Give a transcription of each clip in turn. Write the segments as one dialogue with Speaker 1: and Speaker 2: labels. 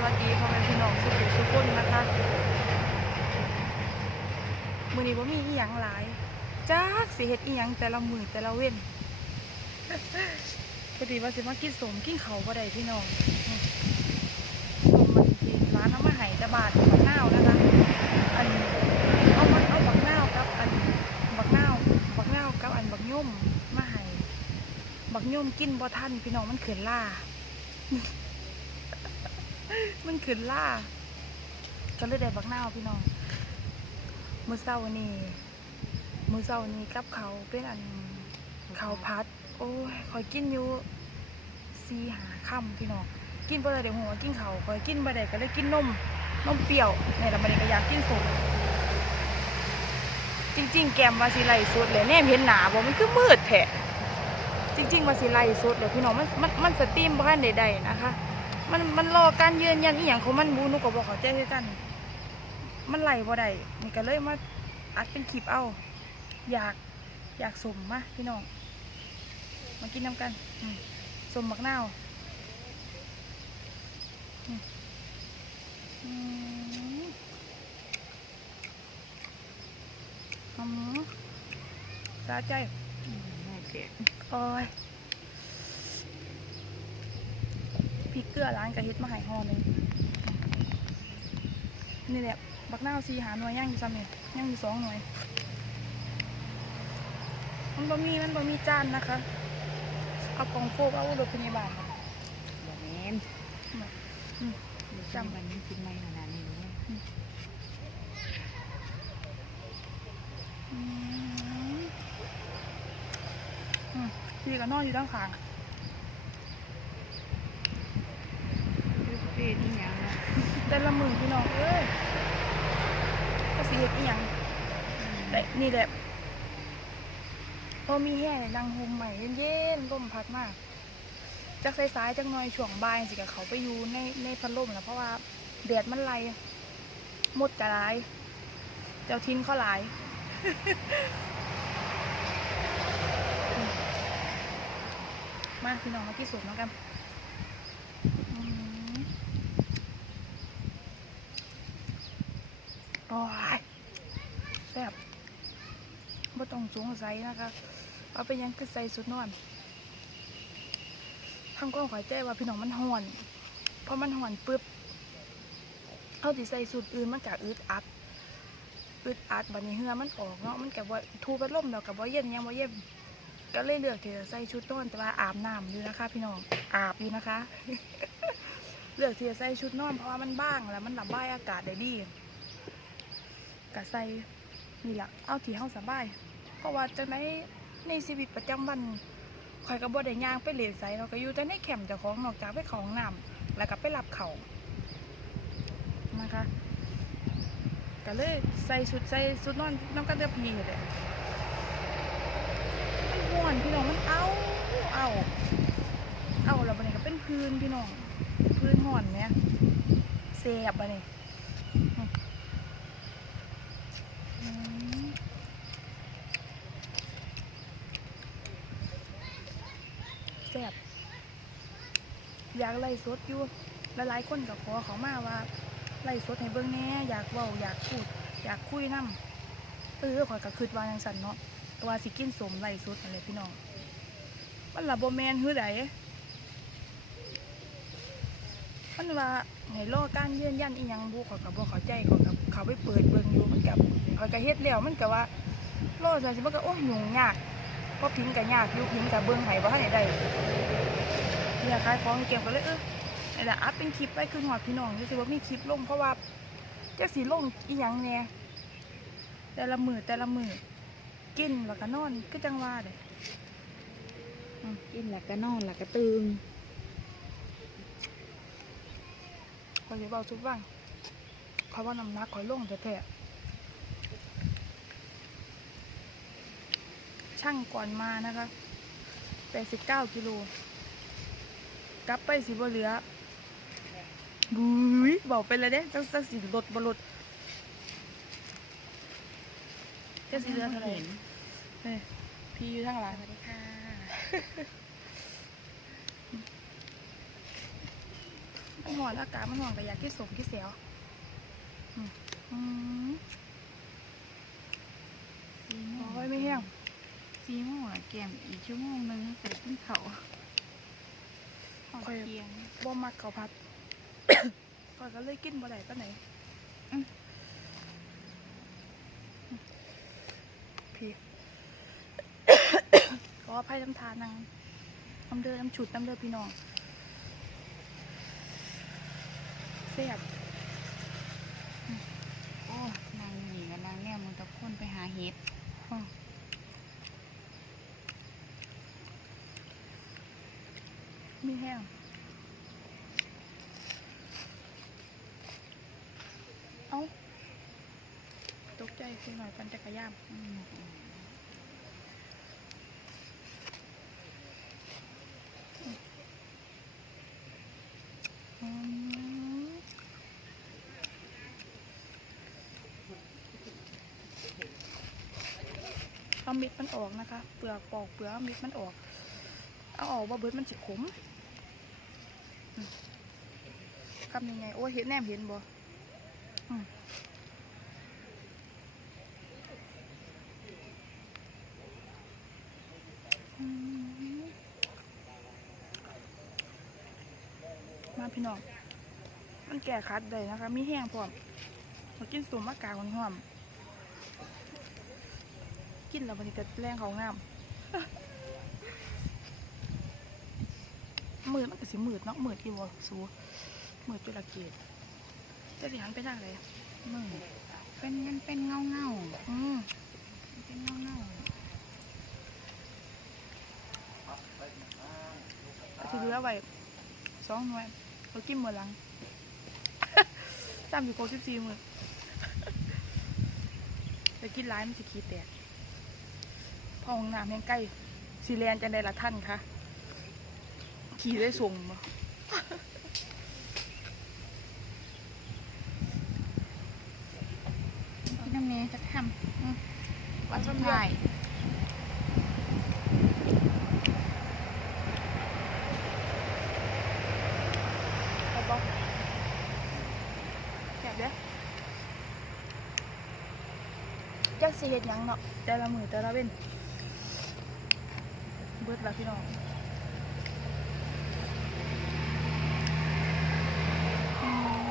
Speaker 1: สวัสดีพ่อแม่พี่น้องสุขุทุกคนนะคะมือนี้ว่ามีอีหยังหลายจักสิเฮ็ดอีหยังแต่ละมือแต่ละเว้นพอดีว่าสิมากินสมกินเขาบ่ได้พี่น้องสมมันที่ร้านเอามาให้จะบาทบักนาวนะคะ อันเอามาเอาบักนาวกับอันบักนาวบักนาวกับอันบักย่มมาให้บักย่มกินบ่ทันพี่น้องมันเขินล่า มันขึ้นล่าก็เลยได้บักนาพี่น้องมือเช้านี้มือเช้านี้กับเขาเป็นอันเขาพัด โอ้ยคอยกินอยู่ซีหาค่ำพี่น้องกินบ่ได้เดี๋ยวหัวกินเขาคอยกินบ่ได้ก็เลยกินนมนมเปรี้ยวนี่ละบัดนี้ก็อยากกินสมจริง ๆ แกมวาสิไลสุดเลยแน่เห็นหนาบ่มันคือมืดแท้จริงๆวาสิไลสุดเลยพี่น้องมันมันมันสตรีมบ่ทันใดๆนะคะ มันมันรอการยืนยันอีหยังของมันบูหนูก็บอกเขาใจคือกัน มันไหลบ่ได้นี่ก็เลยมาอัดเป็นคลิปเอา อยากอยากสมมาพี่น้อง มากินน้ำกันอืมสมมักนาวอืมอืมอืมสาใจ
Speaker 2: โอเค
Speaker 1: โอ้ยพ ริกเกลือร้านกระเฮ็ดมาใหายห่อหนึ่งนี่แหละบักนาวซีหาหน่วยย่างอยู่ซ้ำนี่ย่างอยู่สองหน่วย มันบ่มีมันบ่มีจานนะคะ เอากล่องโฟกเอารถพยาบาลค่ะ
Speaker 2: อย่าแม่น
Speaker 1: อืม
Speaker 2: จำวันนี้กินไม่ขนาดนี้เนี่ย
Speaker 1: อืมอืมพี่ก็นอนอยู่ด้านข้าง
Speaker 2: เป็นอีหยังนะ
Speaker 1: แต่ละมือพี่น้องเอ้ยก็สิเฮ็ดอีหยังแต่นี่แหละพอมีแห้งดังโฮมใหม่เย็นๆลมพัดมากจากสายๆจักน่อยช่วงบ่ายสิกับเขาไปอยู่ในในพัดลมแล้วเพราะว่าแดดมันไล่มดกระไรเจ้าทินเขาหลายมาพี่น้องมาที่สุดแล้วกันอืม โอ้ยแซ่บบ่ต้องสงสัยนะคะเอาไปยังคือใส่สุดนอนทางกล้องขอยใจว่าพี่น้องมันห่อนพอมันห่อนปึ๊บเอาสิใส่สุดอื่นมันกะอึดอัดอึดอัดบัดนี้เหือมันออกเนาะมันกะว่าทูพัดลมแล้วกะบ่เย็นยังบ่เย็นก็เลยเลือกที่จะใส่ชุดนอนแต่ว่าอาบน้ำอยู่นะคะ พี่น้องอาบอยู่นะคะ เลือกที่จะใส่ชุดนอนเพราะว่ามันบ้างแล้วมันระบายอากาศได้ดี กะใส่นี่แหละเอาที่ห้องสบาย เพราะว่าจังในในชีวิตประจำวันข่อยก็บ่ได้ย่างไปเหลวใสเราก็อยู่แต่ในแคมป์เจ้าของนอกจากไปของน้ำแล้วก็ไปรับเขานะคะก็เลยใส่ชุดใส่ชุดนอนน้ำกันเดือพีเลยมันห่วนพี่น้องมันเอาเอาเอาแล้วบันนี้ก็เป็นพื้นพี่น้องพื้นห่อนเนี่ยเสียบบันนี้ อืมแซ่บ อยากไล่สดอยู่หลายๆคนก็ขอเขามาว่าไล่สดให้เบิ่งแน่อยากเว้าอยากพูด อยากคุยนํเออข่อยก็คิดว่าจังซั่นเนาะต่ว่าสิกินสมไล่สดนั่นแหละพี่น้องมันละโบแมนหือใดมันว่าให้รอการยืนยันอีหยังบุข่อยก็บ่เข้าใจข่อยก็เขาไปเปิดเบิ่งอยู่มันก็ข่อยก็เฮ็ดแล้วมันก็ว่าโลดจังสิมันก็โอ้ยยุ่งยากเพราะพิมพ์ก็ยากอยู่พิมพ์ก็เบิ่งให้บ่ทันได้ ได้เนี่ยขายของเก็บก็เลยเออนี่แหละอัพเป็นคลิปไปคือหอดพี่น้องอยู่สิว่ามีคลิปลงเพราะว่าจักสิลงอีหยังแหน่แต่ละมือแต่ละมือกินแล้วก็นอนคือจังว่าเด้
Speaker 2: กินแล้วก็นอนแล้วก็ตื่น
Speaker 1: ข่อยสิเว้าสุดว่างเขาว่าน้ำหนักข่อยลงแท้ๆช่างก่อนมานะคะ89กิโล กลับไปสิบ่เหลือบุ้ยบอกไปเลยเด้จังจังสิลดบ่ลดจังสิเหลือเท่าไหร่
Speaker 2: เฮ้
Speaker 1: ยพี่อยู่ทางหลัง
Speaker 2: สวัสดีค่ะ
Speaker 1: มันหอนอากาศมันหอนแต่อยากกินสมกินเสียวอืมอืม
Speaker 2: สี่โมง
Speaker 1: ไม่แห้ง
Speaker 2: สี่โมงแกมอีกชั่วโมงนึงแต่ขึ้นเขา ขอ
Speaker 1: ค่อย
Speaker 2: เทียง
Speaker 1: บ่มักข้าวผัดก่อนก็เลยกินบ่ได้ปานไหน
Speaker 2: อืม
Speaker 1: พี่ขออภัยน้ำทานนางน้ำเดือน้ำฉุดน้ำเดือพี่น้องเสียบ
Speaker 2: โอ้นางหนีกับนางแน่มึงตะคนไปหาเห็ด
Speaker 1: มีแห้งเอ้าตกใจคือหน่อยปันจักรยาน
Speaker 2: อืม
Speaker 1: เอามิดมันออกนะคะ เปลือกปอกเปลือกมิดมันออก เอาออกว่าเบิดมันสิขมอืมคำยังไง โอ้เห็นแนมเห็นบ่มาพี่น้อง มันแก่คัดได้นะคะ มีแห้งพร้อมมากินสมมะกาหอมๆกินแล้ววันนี้ก็แรงเขางาม มืดมันก็สิมืดเนาะมืดที่วอสูมืดจุลเกียรติจะสิหันไปทางไหน
Speaker 2: มือเป็นเงินเป็นเงาเงา
Speaker 1: อืม
Speaker 2: เป็นเงาเงา
Speaker 1: ถือเหลือไว้สองหน่วยเรากินมือหลังจำอยู่โกสิบสี่มือแต่กินร้ายมันสิขี้แตกพอห้องน้ำยังใกล้สีแลนจะได้ละท่านคะ ขี่ได้ส่งบ่
Speaker 2: ๆพี่น้ำเนยจะทำอืมวันสุดท้าย
Speaker 1: เอาบ่แกบเด้อจักสิเฮ็ดหยังเนาะแต่ละมือแต่ละเว้นเบิดละพี่น้องอืม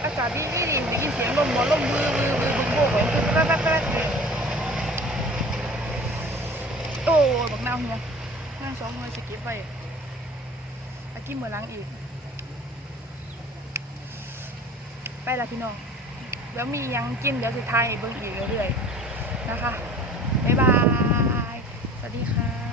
Speaker 1: อากาศดีดีดีได้ยินเสียงลมบ่ลมวือวือวือบุกโบกเหมือนคือแป๊บแป๊บแป๊บโอ้บักนาวเฮียนั่งสองหน่วสกิปไปอากินมือหล้างอีก ไปละพี่น้องเดี๋ยวมียังกินเดี๋ยวสุดท้ายเบิ่งอีกเรื่อยๆนะคะ บ๊ายบาย สวัสดีค่ะ